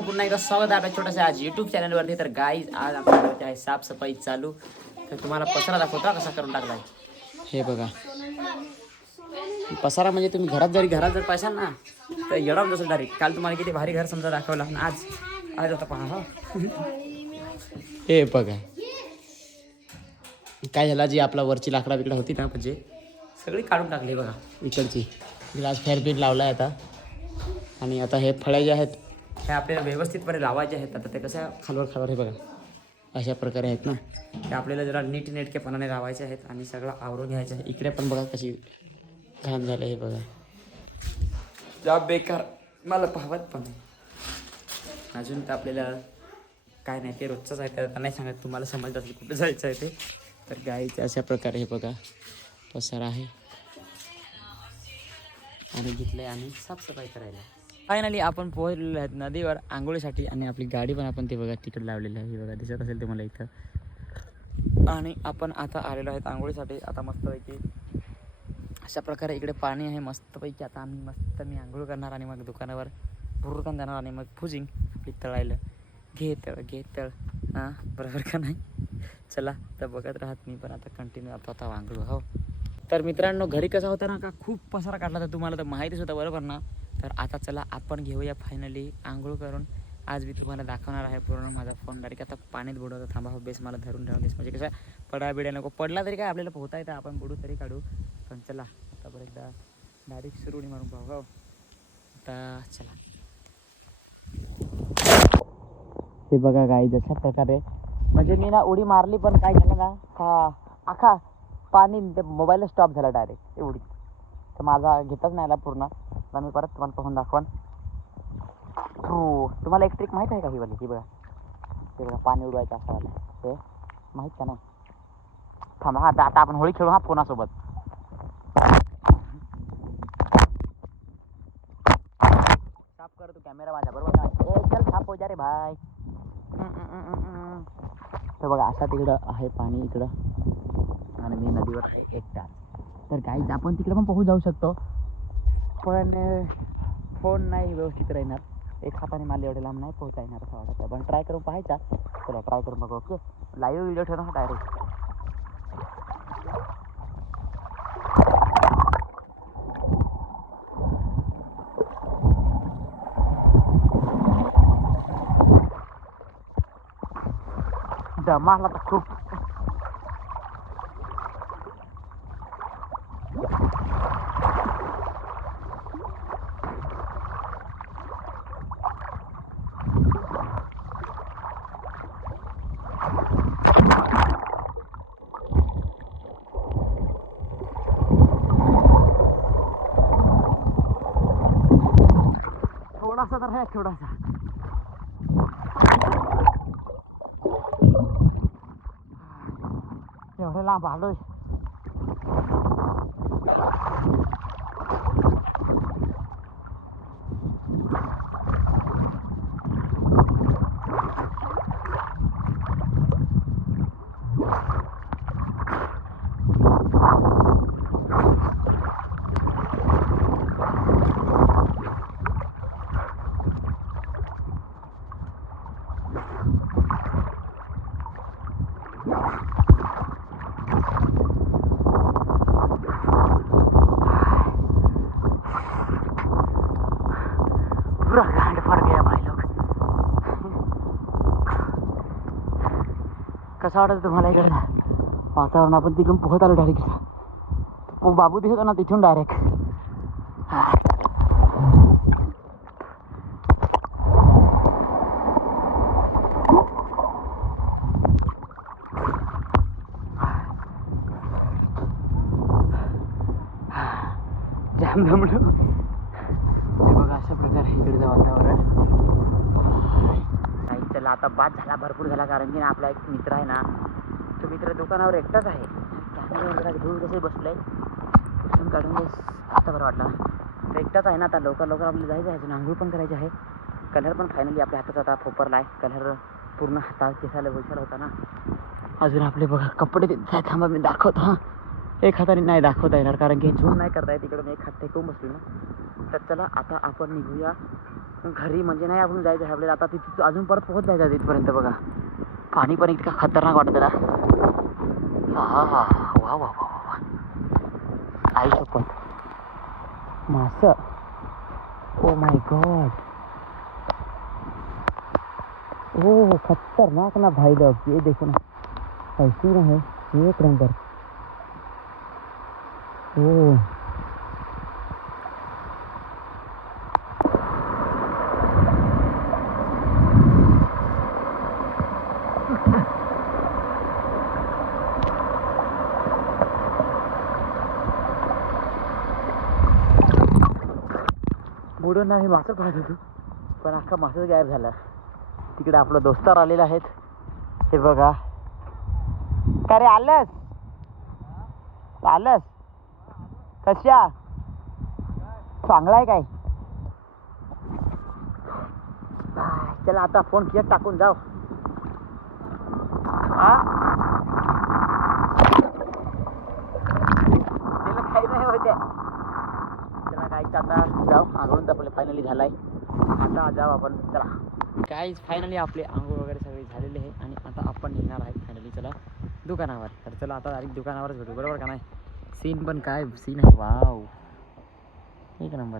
पुन्हा एकदा स्वागत आहे आपल्या छोट्याशा आज युट्यूब चॅनलवरती. तर गाईज आज आपल्यावरती आहे साफसफाई चालू. तर तुम्हाला पसारा दाखवता कसा करून टाकलाय. हे बघा पसारा म्हणजे तुम्ही घरात जर पाहिसाल ना तर येणार नसेल डायरेक्ट. काल तुम्हाला किती भारी घर समजा दाखवला ना आज आज आता पहा. हे बघा काय झाला जी आपला वरची लाकडा बिकडा होती ना म्हणजे सगळी काढून टाकली बघा. इकडची ग्लास फेअरबीट लावला आहे आता. आणि आता हे फळे जे आहेत हे आपल्याला व्यवस्थितपणे लावायचे आहेत. आता ते कसं खालवर हे बघा अशा प्रकारे आहेत ना ते आपल्याला जरा नेटकेपणाने लावायचे आहेत आणि सगळं आवरून घ्यायचं आहे. इकडे पण बघा कशी घाण झालं हे बघा. जा बेकार मला पाहत पण नाही. अजून तर आपल्याला काय नाही ते रोजचंच आहे. त्याला नाही सांगत तुम्हाला समजत असेल कुठे जायचं आहे ते. तर गाईचे अशा प्रकारे हे बघा पसारा आहे आणि घेतलंय आणि साफसफाई करायला. फायनली आपण पोहोचलेलो आहेत नदीवर आंघोळीसाठी आणि आपली गाडी पण आपण ते बघा तिकडे लावलेली आहे. बघा दिसत असेल तुम्हाला इथं. आणि आपण आता आलेलो आहेत आंघोळीसाठी. आता मस्तपैकी अशा प्रकारे इकडे पाणी आहे मस्तपैकी. आता आम्ही मी आंघोळ करणार आणि मग दुकानावर भुरकन जाणार आणि मग फुजिंग आपली तळायला घे तळ हां बरोबर का नाही. चला तर बघत राहत मी पण आता कंटिन्यू आता आंघोळ हो. तर मित्रांनो घरी कसं होतं ना का खूप पसारा काढला तर तुम्हाला तर माहितीच होतं बरोबर ना. तर आता चला आपण घेऊया फायनली आंघोळ करून. आज मी तुम्हाला दाखवणार आहे पूर्ण माझा फोन डायरेक्ट आता पाण्यात बुडवतो. थांबा हो बेस मला धरून ठेवून देस म्हणजे कसं पडा नको पडला तरी काय आपल्याला पोहता येतं आपण बुडू तरी काढू. पण चला आता बरं एकदा डायरेक्ट सुरुवात मारून पाहू हो. आता चला हे बघा गाई जशा प्रकारे म्हणजे मी ना उडी मारली पण काय झालं ना का आखा पाणी ते मोबाईलला स्टॉप झाला डायरेक्ट एवढी. तर माझा घेतच नाही आला पूर्ण. तर मी परत तुम्हाला पाहून दाखवान. हो तुम्हाला एक ट्रिक माहीत आहे का ही वाली. ती बघा ते बघा पाणी उडवायचं असं वाला हे माहीत का नाही. थांबा हा आता आपण होळी खेळू हा फोनासोबत. साफ कर तू कॅमेरा माझ्या बरोबर. चल साफ हो जा रे भाई. तर बघा असा तिकडं आहे पाणी इकडं आणि मी नदीवर आहे एकटा. तर काहीच आपण तिकडे पण पोहू जाऊ शकतो पण फोन नाही व्यवस्थित राहणार. एक हाताने मला एवढे लांब नाही पोहता येणार असं वाटतं. पण ट्राय करून पाहायचा. चला ट्राय करून बघू. ओके लाईव्ह व्हिडिओ ठेवणार डायरेक्ट. दमाला तर खूप थोडासा तर आहे थोडासा. एवढे लांब आलोय. गांड फट गया भाई लोग. कसं वाटतं तुम्हाला इकडं वातावरण. आपण तिकडून पोहत आलो डायरेक्ट. बाबू दिसत ना तिथून डायरेक्ट. जाम दमलो. हे बघा अशा प्रकारे इकडचं वातावरण. नाही चला आता बाद झाला भरपूर झाला. कारण की आपला एक मित्र आहे ना तो मित्र दुकानावर एकटाच आहे. कॅमेरा घेऊन कसे बसलंय पुसून काढून देस. आता बरं वाटलं तर एकटाच आहे ना. आता लवकर आपल्याला जायचं आहे. अजून आंघोळ पण करायची आहे. कलर पण फायनली आपल्या हातात आता फोपरला आहे. कलर पूर्ण हातात केसाला वैशाला होता ना. अजून आपले बघा कपडे तिथे थांबा मी दाखवतो हां. एक हाताने नाही दाखवता येणार कारण की झूम नाही करता येत. तिकडून एक हात टेकवून बसली ना. तर चला आता आपण निघूया घरी म्हणजे नाही आपण जायचं आहे आपल्याला आता. तिथे अजून परत पोहोच जायचं तिथपर्यंत. बघा पाणी पण इतकं खतरनाक वाटत ना. हा वा वा वा वा आई शपथ मास. Oh my God. ओ खतरनाक ना भाई लोग. ये देखो ना ऐसी ना है एक नंबर. ओ बुडून नाही मासं पाहत होतो पण अख्खा मासच गायब झाला. तिकडे आपलं दोस्तार आलेले आहेत. हे बघा. का रे आलंस आलंस कशा चांगला आहे काय. चला आता फोन खियत टाकून जाऊ. हा त्याला काही नाही होते. चला काहीच आता जाऊ. आंघोळून आपले फायनली झालाय. आता जाऊ आपण. चला काहीच फायनली आपले आंघोळ वगैरे सगळे झालेले आहे आणि आता आपण निघणार आहे फायनली चला दुकानावर. तर चला आता डायरेक्ट दुकानावरच भेटू बरोबर का नाही. सीन पण काय सीन आहे. वाव एक नंबर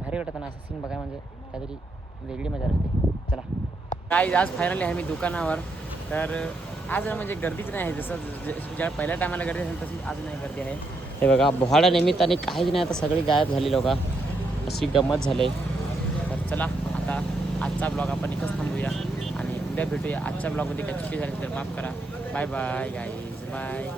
भारी वाटत ना असं सीन बघाय म्हणजे काहीतरी वेगळी मजा राहते. चला काय आज फायनली आहे मी दुकानावर. तर आज म्हणजे गर्दीच नाही आहे. जसं ज्या पहिल्या टायमाला गर्दी असेल तशी आज नाही गर्दी आहे. हे बघा पोहाडा निमित्ताने काहीच नाही. आता सगळी गायब झाली लोक. अशी गंमत झाली. तर चला आता आजचा ब्लॉग आपण इथंच थांबूया आणि उद्या भेटूया. आजच्या ब्लॉगमध्ये काही चुकी झाली तर माफ करा. Bye bye guys bye.